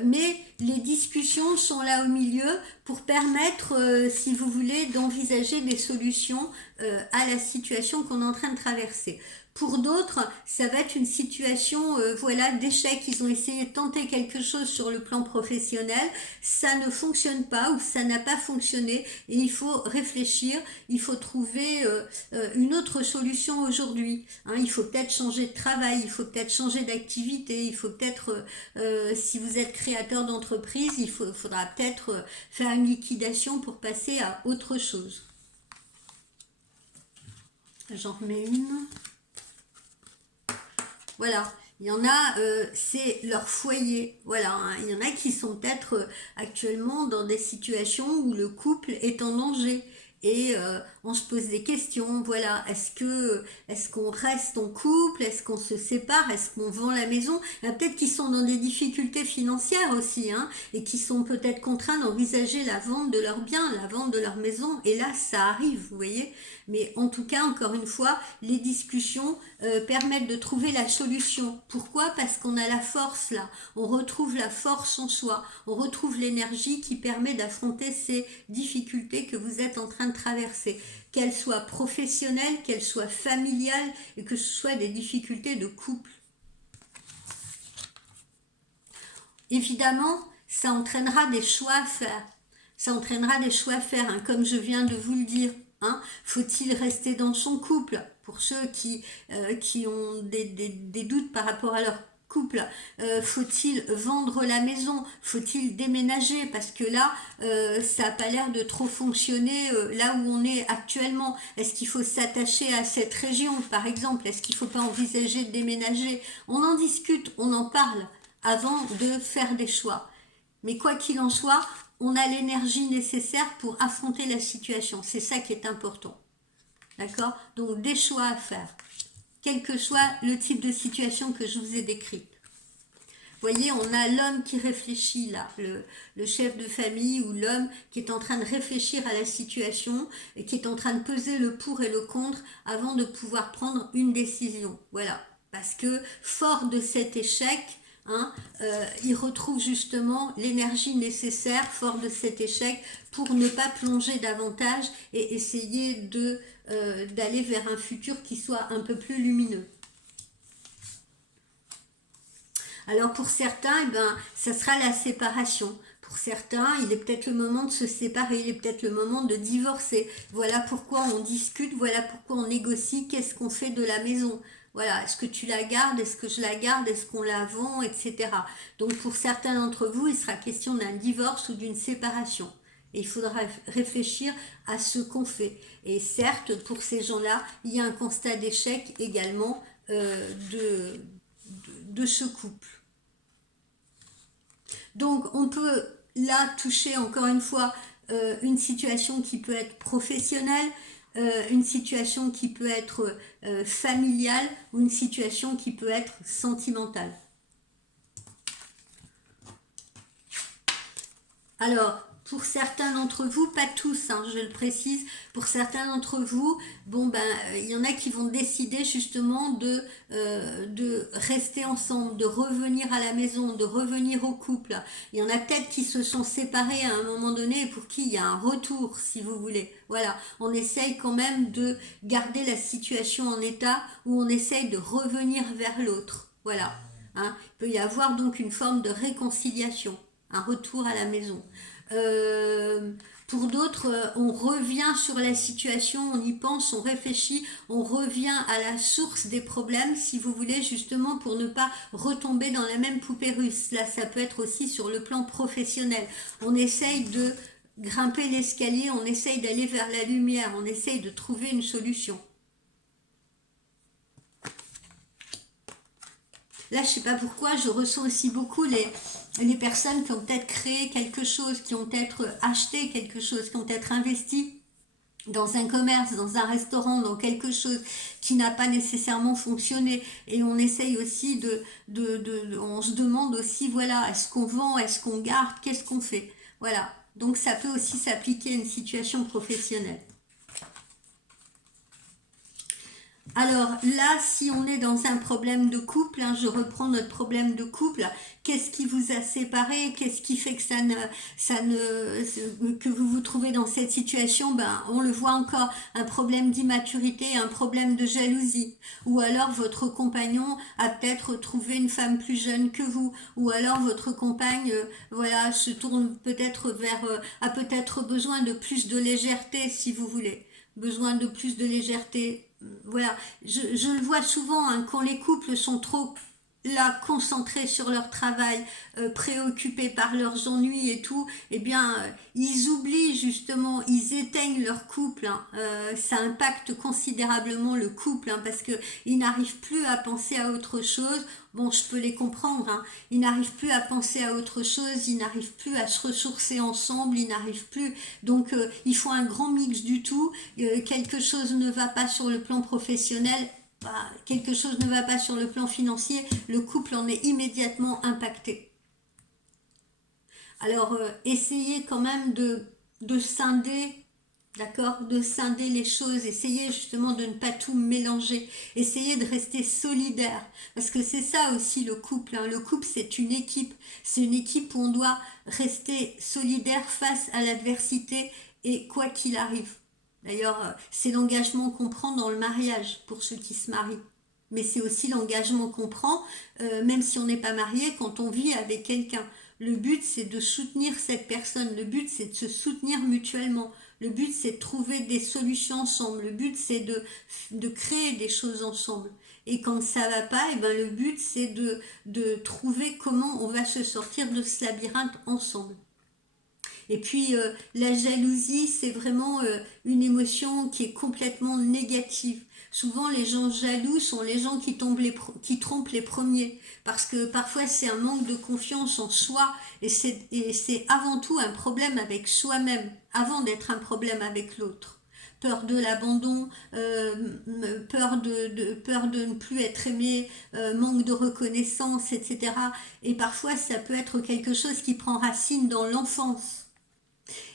mais les discussions sont là au milieu pour permettre, si vous voulez, d'envisager des solutions à la situation qu'on est en train de traverser. Pour d'autres, ça va être une situation voilà, d'échec. Ils ont essayé de tenter quelque chose sur le plan professionnel, ça ne fonctionne pas ou ça n'a pas fonctionné et il faut réfléchir, il faut trouver une autre solution aujourd'hui. Hein, il faut peut-être changer de travail, il faut peut-être changer d'activité, il faut peut-être, si vous êtes créateur d'entreprise, faudra peut-être faire une liquidation pour passer à autre chose. J'en remets une. Voilà, il y en a, c'est leur foyer. Voilà, hein. Il y en a qui sont peut-être actuellement dans des situations où le couple est en danger. Et on se pose des questions, voilà, est-ce qu'on reste en couple, est-ce qu'on se sépare, est-ce qu'on vend la maison? Il y en a peut-être qui sont dans des difficultés financières aussi, hein, et qui sont peut-être contraints d'envisager la vente de leurs biens, la vente de leur maison, et là ça arrive, vous voyez. Mais en tout cas, encore une fois, les discussions permettent de trouver la solution. Pourquoi? Parce qu'on a la force là, on retrouve la force en soi, on retrouve l'énergie qui permet d'affronter ces difficultés que vous êtes en train de traverser, qu'elles soient professionnelles, qu'elles soient familiales et que ce soit des difficultés de couple. Évidemment, ça entraînera des choix à faire. Ça entraînera des choix à faire, hein, comme je viens de vous le dire. Hein. Faut-il rester dans son couple? Pour ceux qui ont des doutes par rapport à leur couple, faut-il vendre la maison? Faut-il déménager? Parce que là, ça n'a pas l'air de trop fonctionner là où on est actuellement. Est-ce qu'il faut s'attacher à cette région, par exemple? Est-ce qu'il ne faut pas envisager de déménager? On en discute, on en parle avant de faire des choix. Mais quoi qu'il en soit, on a l'énergie nécessaire pour affronter la situation. C'est ça qui est important. D'accord? Donc des choix à faire. Quel que soit le type de situation que je vous ai décrite. Vous voyez, on a l'homme qui réfléchit là, le chef de famille ou l'homme qui est en train de réfléchir à la situation et qui est en train de peser le pour et le contre avant de pouvoir prendre une décision. Voilà. Parce que fort de cet échec, hein, il retrouve justement l'énergie nécessaire, fort de cet échec, pour ne pas plonger davantage et essayer d'aller vers un futur qui soit un peu plus lumineux. Alors pour certains, eh ben, ça sera la séparation. Pour certains, il est peut-être le moment de se séparer, il est peut-être le moment de divorcer. Voilà pourquoi on discute, voilà pourquoi on négocie, qu'est-ce qu'on fait de la maison. Voilà, est-ce que tu la gardes, est-ce que je la garde, est-ce qu'on la vend, etc. Donc pour certains d'entre vous, il sera question d'un divorce ou d'une séparation. Et il faudra réfléchir à ce qu'on fait. Et certes, pour ces gens-là, il y a un constat d'échec également de ce couple. Donc on peut là toucher encore une fois une situation qui peut être professionnelle, une situation qui peut être familiale ou une situation qui peut être sentimentale. Alors, pour certains d'entre vous, pas tous, hein, je le précise, pour certains d'entre vous, bon ben, il y en a qui vont décider justement de rester ensemble, de revenir à la maison, de revenir au couple. Il y en a peut-être qui se sont séparés à un moment donné et pour qui il y a un retour, si vous voulez. Voilà, on essaye quand même de garder la situation en état où on essaye de revenir vers l'autre. Voilà, hein. Il peut y avoir donc une forme de réconciliation, un retour à la maison. Pour d'autres, on revient sur la situation, on y pense, on réfléchit, on revient à la source des problèmes, si vous voulez, justement pour ne pas retomber dans la même poupée russe. Là, ça peut être aussi sur le plan professionnel. On essaye de grimper l'escalier, on essaye d'aller vers la lumière, on essaye de trouver une solution. Là, je ne sais pas pourquoi, je ressens aussi beaucoup les personnes qui ont peut-être créé quelque chose, qui ont peut-être acheté quelque chose, qui ont peut-être investi dans un commerce, dans un restaurant, dans quelque chose qui n'a pas nécessairement fonctionné. Et on essaye aussi on se demande aussi, voilà, est-ce qu'on vend, est-ce qu'on garde, qu'est-ce qu'on fait? Voilà. Donc ça peut aussi s'appliquer à une situation professionnelle. Alors là, si on est dans un problème de couple, hein, je reprends notre problème de couple, qu'est-ce qui vous a séparé? Qu'est-ce qui fait que que vous vous trouvez dans cette situation? Ben, on le voit encore, un problème d'immaturité, un problème de jalousie. Ou alors votre compagnon a peut-être trouvé une femme plus jeune que vous. Ou alors votre compagne, voilà, se tourne peut-être a peut-être besoin de plus de légèreté, si vous voulez. Besoin de plus de légèreté. Voilà, je le vois souvent, hein, quand les couples sont trop là concentrés sur leur travail, préoccupés par leurs ennuis et tout, eh bien ils oublient justement, ils éteignent leur couple, hein. Ça impacte considérablement le couple, hein, parce que ils n'arrivent plus à penser à autre chose. Bon, je peux les comprendre, hein. Ils n'arrivent plus à penser à autre chose, ils n'arrivent plus à se ressourcer ensemble, ils n'arrivent plus. Donc, il faut un grand mix du tout. Quelque chose ne va pas sur le plan professionnel, bah, quelque chose ne va pas sur le plan financier, le couple en est immédiatement impacté. Alors, essayez quand même de scinder, d'accord, de scinder les choses, essayez justement de ne pas tout mélanger, essayez de rester solidaire, parce que c'est ça aussi le couple, hein. Le couple, c'est une équipe où on doit rester solidaire face à l'adversité et quoi qu'il arrive. D'ailleurs, c'est l'engagement qu'on prend dans le mariage pour ceux qui se marient. Mais c'est aussi l'engagement qu'on prend, même si on n'est pas marié, quand on vit avec quelqu'un. Le but, c'est de soutenir cette personne. Le but, c'est de se soutenir mutuellement. Le but, c'est de trouver des solutions ensemble. Le but, c'est de créer des choses ensemble. Et quand ça va pas, et ben le but, c'est de trouver comment on va se sortir de ce labyrinthe ensemble. Et puis la jalousie, c'est vraiment une émotion qui est complètement négative. Souvent, les gens jaloux sont les gens qui trompent les premiers. Parce que parfois, c'est un manque de confiance en soi. Et c'est avant tout un problème avec soi-même, avant d'être un problème avec l'autre. Peur de l'abandon, peur de ne plus être aimé, manque de reconnaissance, etc. Et parfois, ça peut être quelque chose qui prend racine dans l'enfance.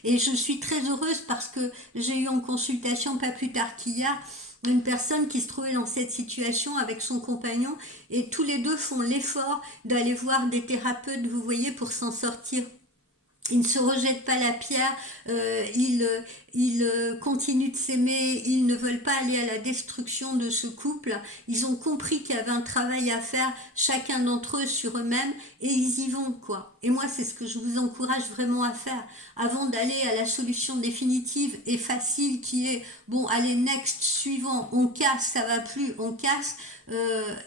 Et je suis très heureuse parce que j'ai eu en consultation pas plus tard qu'hier une personne qui se trouvait dans cette situation avec son compagnon et tous les deux font l'effort d'aller voir des thérapeutes, vous voyez, pour s'en sortir. Ils ne se rejettent pas la pierre, ils continuent de s'aimer, ils ne veulent pas aller à la destruction de ce couple. Ils ont compris qu'il y avait un travail à faire, chacun d'entre eux sur eux-mêmes, et ils y vont, quoi. Et moi, c'est ce que je vous encourage vraiment à faire. Avant d'aller à la solution définitive et facile qui est, bon, allez, next, suivant, on casse, ça va plus, on casse,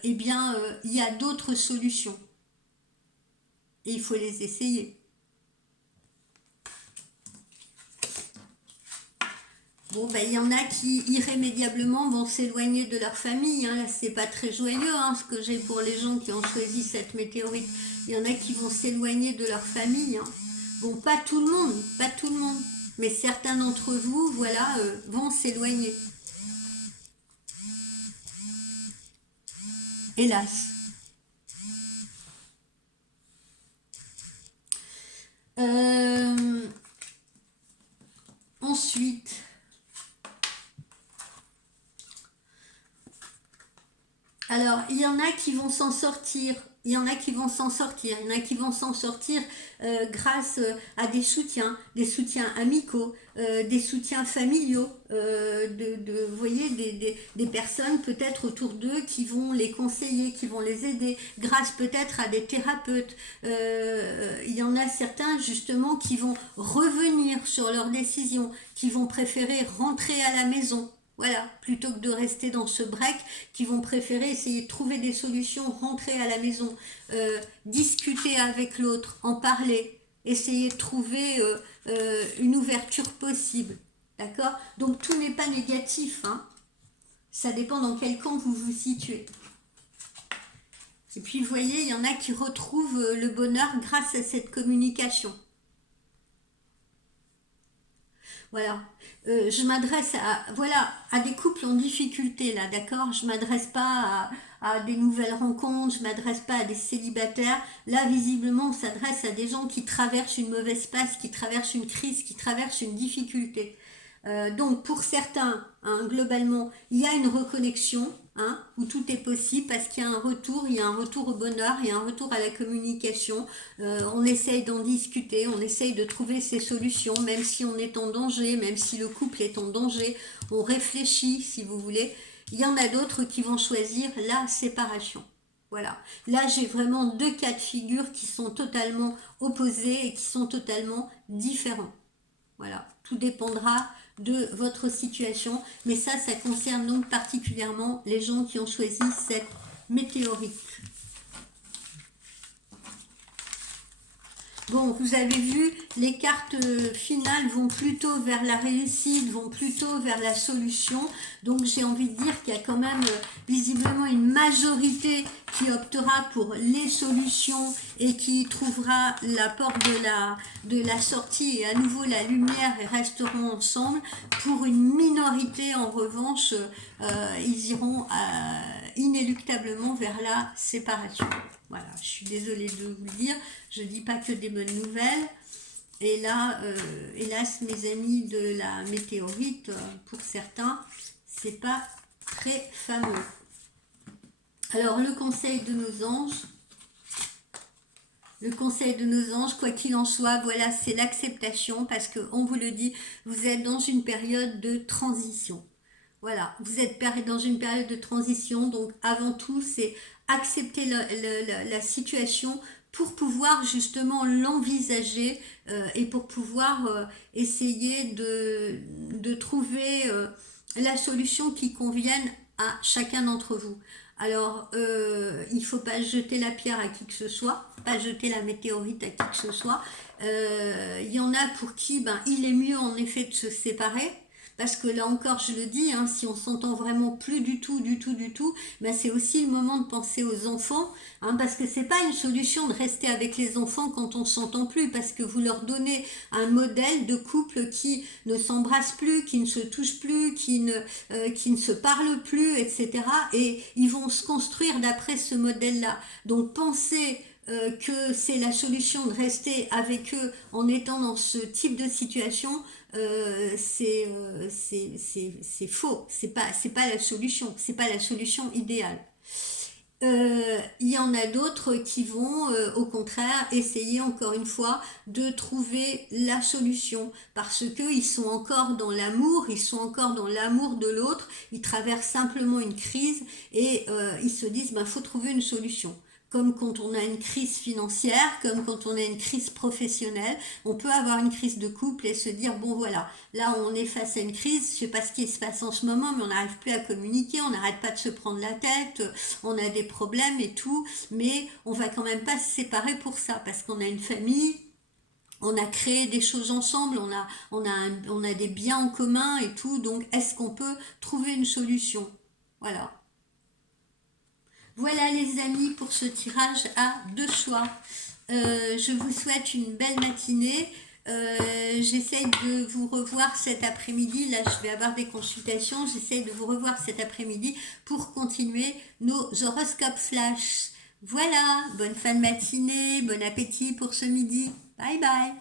eh bien, il y a d'autres solutions. Et il faut les essayer. Bon, ben, il y en a qui irrémédiablement vont s'éloigner de leur famille, hein. Là, c'est pas très joyeux, hein, ce que j'ai pour les gens qui ont choisi cette météorite. Il y en a qui vont s'éloigner de leur famille, hein. Bon, pas tout le monde, pas tout le monde. Mais certains d'entre vous, voilà, vont s'éloigner. Hélas. Ensuite... Alors, il y en a qui vont s'en sortir, il y en a qui vont s'en sortir, il y en a qui vont s'en sortir grâce à des soutiens amicaux, des soutiens familiaux, vous voyez, des personnes peut-être autour d'eux qui vont les conseiller, qui vont les aider, grâce peut-être à des thérapeutes. Il y en a certains justement qui vont revenir sur leurs décisions, qui vont préférer rentrer à la maison. Voilà, plutôt que de rester dans ce break, qui vont préférer essayer de trouver des solutions, rentrer à la maison, discuter avec l'autre, en parler, essayer de trouver une ouverture possible. D'accord? Donc tout n'est pas négatif, hein. Ça dépend dans quel camp vous vous situez. Et puis vous voyez, il y en a qui retrouvent le bonheur grâce à cette communication. Voilà. Je m'adresse à, voilà, à des couples en difficulté, là, d'accord? Je m'adresse pas à des nouvelles rencontres, je m'adresse pas à des célibataires. Là, visiblement, on s'adresse à des gens qui traversent une mauvaise passe, qui traversent une crise, qui traversent une difficulté. Donc pour certains, hein, globalement, il y a une reconnexion, hein, où tout est possible parce qu'il y a un retour, il y a un retour au bonheur, il y a un retour à la communication. On essaye d'en discuter, on essaye de trouver ces solutions, même si on est en danger, même si le couple est en danger, on réfléchit, si vous voulez. Il y en a d'autres qui vont choisir la séparation. Voilà. Là, j'ai vraiment deux cas de figure qui sont totalement opposés et qui sont totalement différents. Voilà, tout dépendra de votre situation, mais ça concerne donc particulièrement les gens qui ont choisi cette météorite. Bon, vous avez vu, les cartes finales vont plutôt vers la réussite, vont plutôt vers la solution. Donc j'ai envie de dire qu'il y a quand même visiblement une majorité qui optera pour les solutions et qui trouvera la porte de la sortie et à nouveau la lumière et resteront ensemble. Pour une minorité, en revanche, ils iront inéluctablement vers la séparation. Voilà, je suis désolée de vous le dire, je ne dis pas que des bonnes nouvelles. Et là, hélas, mes amis de la météorite, pour certains, c'est pas très fameux. Alors, le conseil de nos anges, quoi qu'il en soit, voilà, c'est l'acceptation, parce qu'on vous le dit, vous êtes dans une période de transition. Voilà, vous êtes dans une période de transition, donc avant tout, c'est accepter la situation pour pouvoir justement l'envisager et pour pouvoir essayer de trouver la solution qui convienne à chacun d'entre vous. Alors, il ne faut pas jeter la pierre à qui que ce soit, pas jeter la météorite à qui que ce soit. Il y en a pour qui il est mieux en effet de se séparer. Parce que là encore, je le dis, hein, si on s'entend vraiment plus du tout, c'est aussi le moment de penser aux enfants, hein, parce que c'est pas une solution de rester avec les enfants quand on s'entend plus, parce que vous leur donnez un modèle de couple qui ne s'embrasse plus, qui ne se touche plus, qui ne se parle plus, etc. Et ils vont se construire d'après ce modèle-là. Donc pensez que c'est la solution de rester avec eux en étant dans ce type de situation, c'est faux, c'est pas la solution, c'est pas la solution idéale. Il y en a d'autres qui vont au contraire essayer encore une fois de trouver la solution parce que ils sont encore dans l'amour, ils sont encore dans l'amour de l'autre, ils traversent simplement une crise et ils se disent faut trouver une solution. Comme quand on a une crise financière, comme quand on a une crise professionnelle, on peut avoir une crise de couple et se dire bon voilà, là on est face à une crise, je sais pas ce qui se passe en ce moment, mais on n'arrive plus à communiquer, on n'arrête pas de se prendre la tête, on a des problèmes et tout, mais on va quand même pas se séparer pour ça, parce qu'on a une famille, on a créé des choses ensemble, on a des biens en commun et tout, donc est-ce qu'on peut trouver une solution? Voilà. Voilà les amis pour ce tirage à deux choix. Je vous souhaite une belle matinée. J'essaye de vous revoir cet après-midi. Là, je vais avoir des consultations. J'essaye de vous revoir cet après-midi pour continuer nos horoscopes flash. Voilà, bonne fin de matinée, bon appétit pour ce midi. Bye bye.